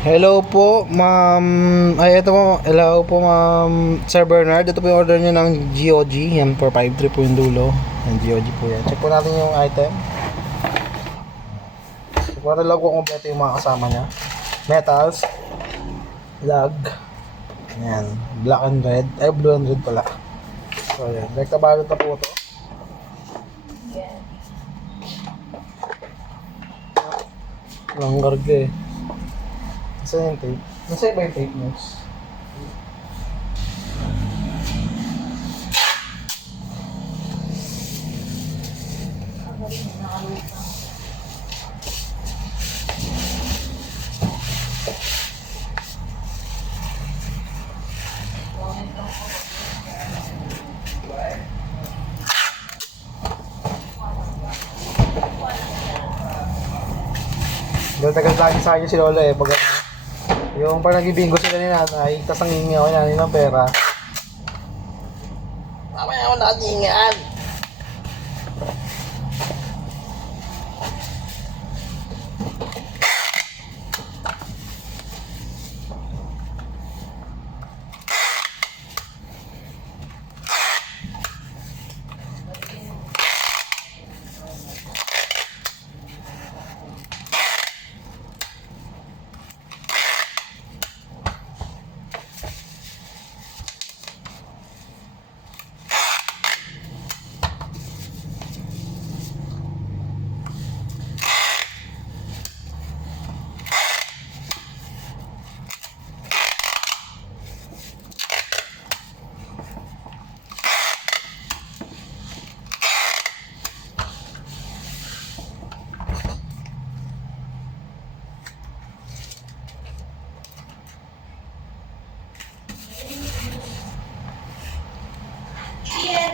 Hello po, ma'am. Ay, ito po. Hello po, ma'am. Sir Bernard, ito po yung order niyo ng GOG. Yan, 453 po yung dulo. Yan, GOG po yan. Check po natin yung item. Check po natin lang kung kompleto yung mga kasama niya. Metals. Lug. Yan. Black and red. Ay, blue and red pala. So, yan. Rekta balot na po ito. Walang garga eh. Nasaan yung tape? Nasaan ba yung tape notes? Dahil tagal lagi sa akin si Lola eh. Pag yung parang nag-ibingo sila ni nanay, tapos nangingi ako ni nanay ng pera. Mamaya ako nakatingan!